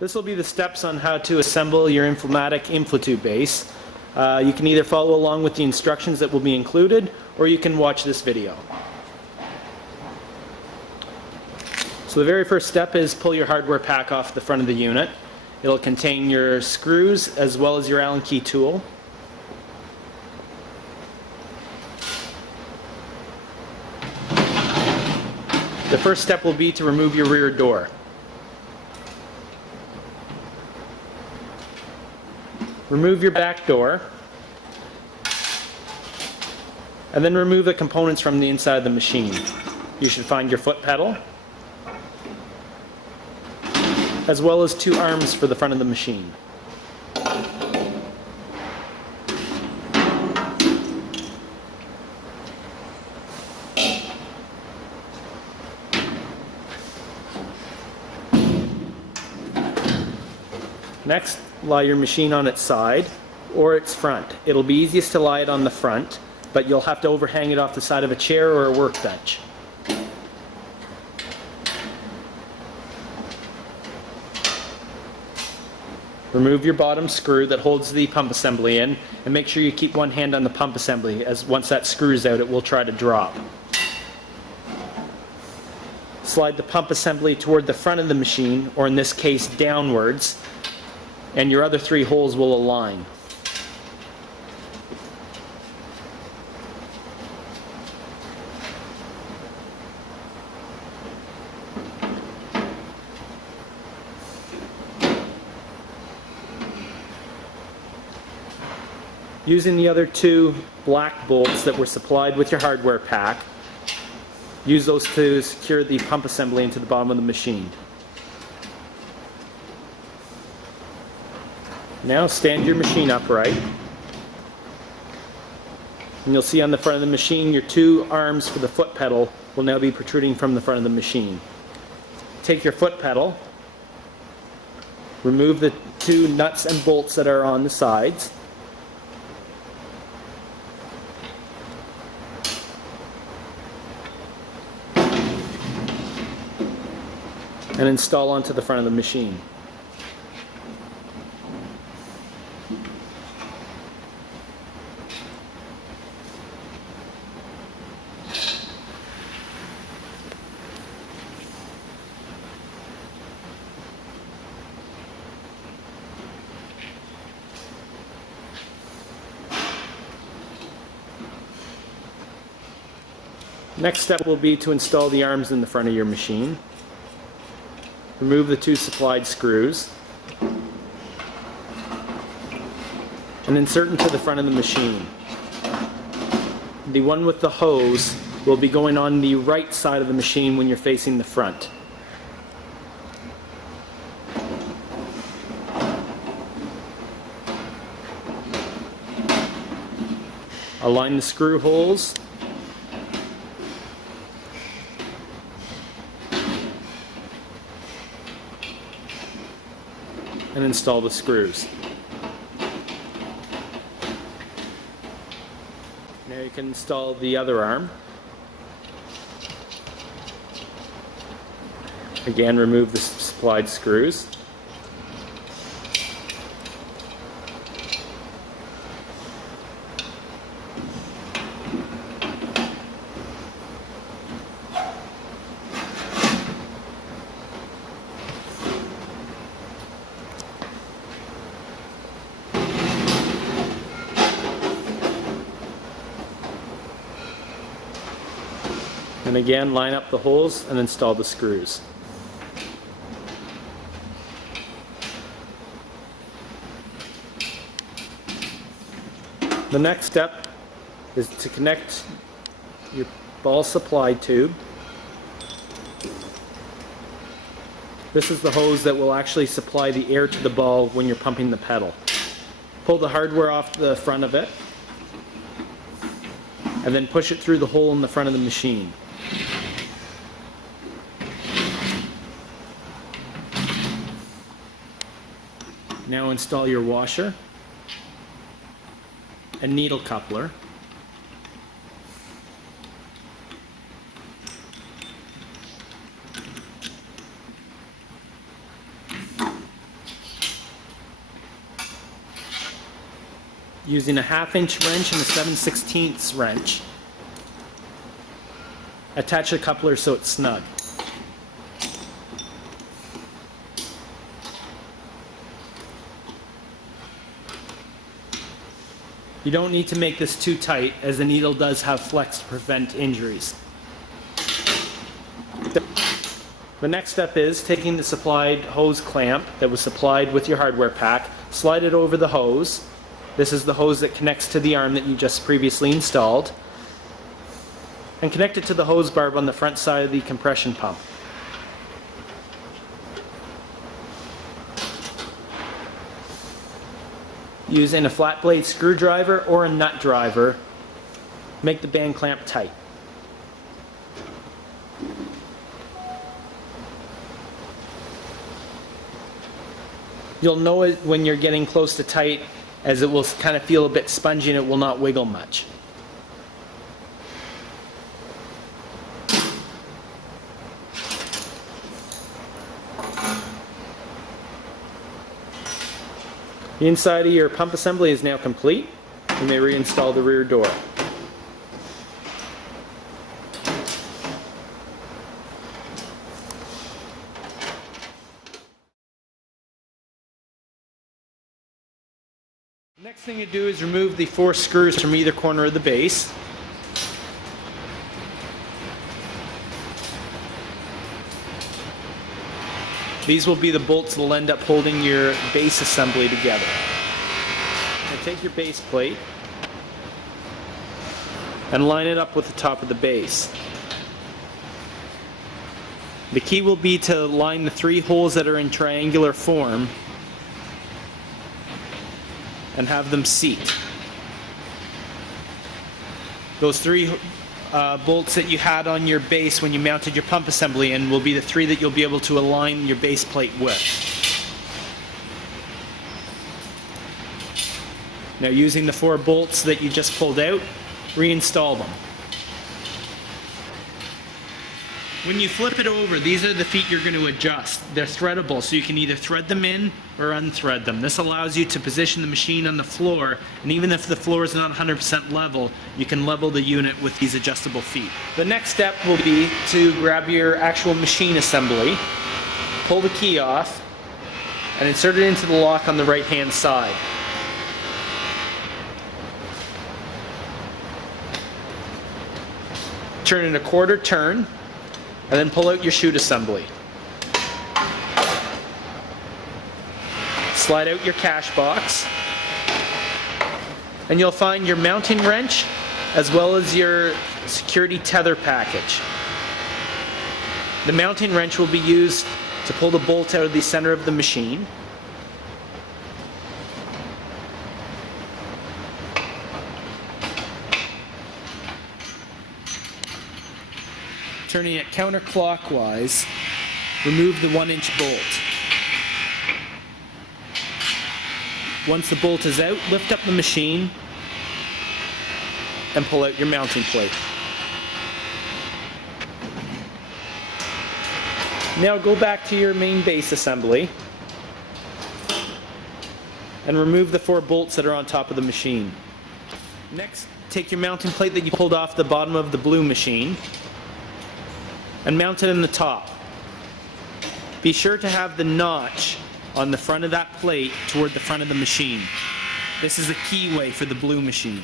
This will be the steps on how to assemble your Inflatu Inflatu base. You can either follow along with the instructions that will be included, or you can watch this video. So the very first step is pull your hardware pack off the front of the unit. It'll contain your screws as well as your Allen key tool. The first step will be to remove your rear door. Remove your back door, and then remove the components from the inside of the machine. You should find your foot pedal, as well as two arms for the front of the machine. Next, lie your machine on its side or its front. It'll be easiest to lie it on the front, but you'll have to overhang it off the side of a chair or a workbench. Remove your bottom screw that holds the pump assembly in, and make sure you keep one hand on the pump assembly, as once that screws out it will try to drop. Slide the pump assembly toward the front of the machine, or in this case downwards, and your other three holes will align. Using the other two black bolts that were supplied with your hardware pack, use those to secure the pump assembly into the bottom of the machine. Now stand your machine upright, and you'll see on the front of the machine your two arms for the foot pedal will now be protruding from the front of the machine. Take your foot pedal, remove the two nuts and bolts that are on the sides, and install onto the front of the machine. Next step will be to install the arms in the front of your machine. Remove the two supplied screws and insert into the front of the machine. The one with the hose will be going on the right side of the machine when you're facing the front. Align the screw holes and install the screws. Now you can install the other arm. Again, remove the supplied screws. And again, line up the holes and install the screws. The next step is to connect your ball supply tube. This is the hose that will actually supply the air to the ball when you're pumping the pedal. Pull the hardware off the front of it, and then push it through the hole in the front of the machine. Now install your washer and needle coupler. using a 1/2-inch wrench and a 7/16 wrench. Attach the coupler so it's snug. You don't need to make this too tight, as the needle does have flex to prevent injuries. The next step is taking the supplied hose clamp that was supplied with your hardware pack, slide it over the hose. This is the hose that connects to the arm that you just previously installed, and connect it to the hose barb on the front side of the compression pump. Using a flat blade screwdriver or a nut driver, make the band clamp tight. You'll know it when you're getting close to tight, as it will kind of feel a bit spongy and it will not wiggle much. The inside of your pump assembly is now complete. You may reinstall the rear door. The next thing you do is remove the 4 screws from either corner of the base. These will be the bolts that will end up holding your base assembly together. Now take your base plate and line it up with the top of the base. The key will be to line the 3 holes that are in triangular form and have them seat. Those 3 bolts that you had on your base when you mounted your pump assembly in will be the 3 that you'll be able to align your base plate with. Now, using the 4 bolts that you just pulled out, reinstall them. When you flip it over, these are the feet you're going to adjust. They're threadable, so you can either thread them in or unthread them. This allows you to position the machine on the floor, and even if the floor is not 100% level, you can level the unit with these adjustable feet. The next step will be to grab your actual machine assembly, pull the key off, and insert it into the lock on the right-hand side. Turn it a quarter turn, and then pull out your chute assembly. Slide out your cash box, and you'll find your mounting wrench as well as your security tether package. The mounting wrench will be used to pull the bolt out of the center of the machine. Turning it counterclockwise, remove the 1-inch bolt. Once the bolt is out, lift up the machine and pull out your mounting plate. Now go back to your main base assembly and remove the 4 bolts that are on top of the machine. Next, take your mounting plate that you pulled off the bottom of the blue machine and mount it in the top. Be sure to have the notch on the front of that plate toward the front of the machine. This is a keyway for the blue machine.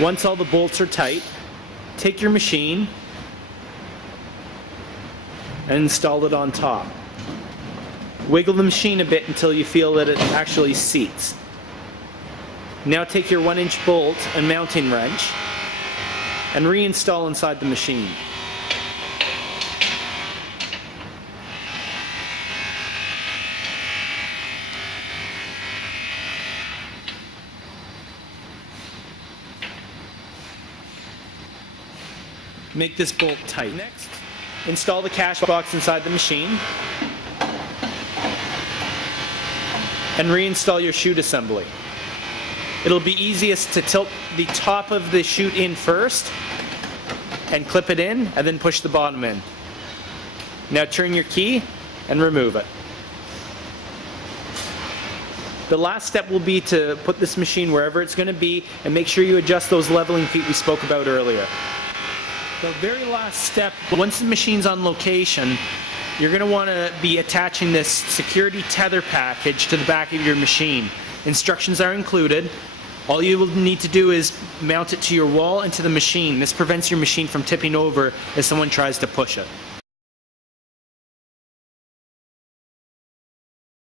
Once all the bolts are tight, take your machine and install it on top. Wiggle the machine a bit until you feel that it actually seats. Now take your 1-inch bolt and mounting wrench and reinstall inside the machine. make this bolt tight. Next, install the cash box inside the machine and reinstall your chute assembly. It'll be easiest to tilt the top of the chute in first and clip it in, and then push the bottom in. Now turn your key and remove it. The last step will be to put this machine wherever it's going to be and make sure you adjust those leveling feet we spoke about earlier. The very last step, once the machine's on location, you're going to want to be attaching this security tether package to the back of your machine. Instructions are included. All you will need to do is mount it to your wall and to the machine. This prevents your machine from tipping over as someone tries to push it.